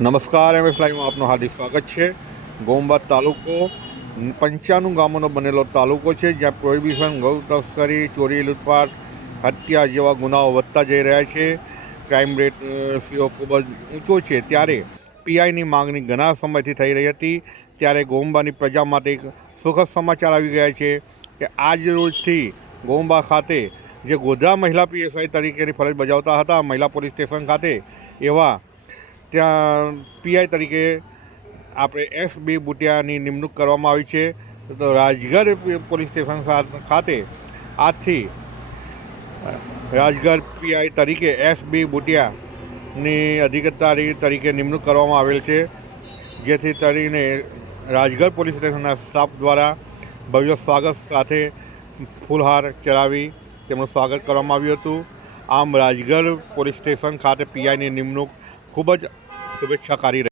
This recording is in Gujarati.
નમસ્કાર, એમ એસ લાઈવમાં આપનું હાર્દિક સ્વાગત છે. ગોમબાદ તાલુકો, પંચાણું ગામોનો બનેલો તાલુકો છે, જ્યાં પ્રોહિબિશન ગૌ તસ્કરી, ચોરી, લૂંટફાટ, હત્યા જેવા ગુનાઓ વધતા જઈ રહ્યા છે. ક્રાઇમ રેટ સીઓ ખૂબ જ ઊંચો છે. ત્યારે પીઆઈની માંગણી ઘણા સમયથી થઈ રહી હતી. ત્યારે ગોમબાની પ્રજા માટે સુખદ સમાચાર આવી ગયા છે કે આજ રોજથી ગોમબા ખાતે જે ગોધરા મહિલા પીએસઆઈ તરીકેની ફરજ બજાવતા હતા, મહિલા પોલીસ સ્ટેશન ખાતે એવા ત્યાં પીઆઈ તરીકે આપણે એસ બી બુટિયાની નિમણૂક કરવામાં આવી છે. તો રાજગઢ પોલીસ સ્ટેશન ખાતે આજથી રાજગઢ પીઆઈ તરીકે એસ બી બુટિયાની અધિકારી તરીકે નિમણૂક કરવામાં આવેલ છે. જેથી કરીને રાજગઢ પોલીસ સ્ટેશનના સ્ટાફ દ્વારા ભવ્ય સ્વાગત સાથે ફૂલહાર ચડાવી તેમનું સ્વાગત કરવામાં આવ્યું હતું. આમ રાજગઢ પોલીસ સ્ટેશન ખાતે પીઆઈની નિમણૂક ખૂબ જ શુભેચ્છાકારી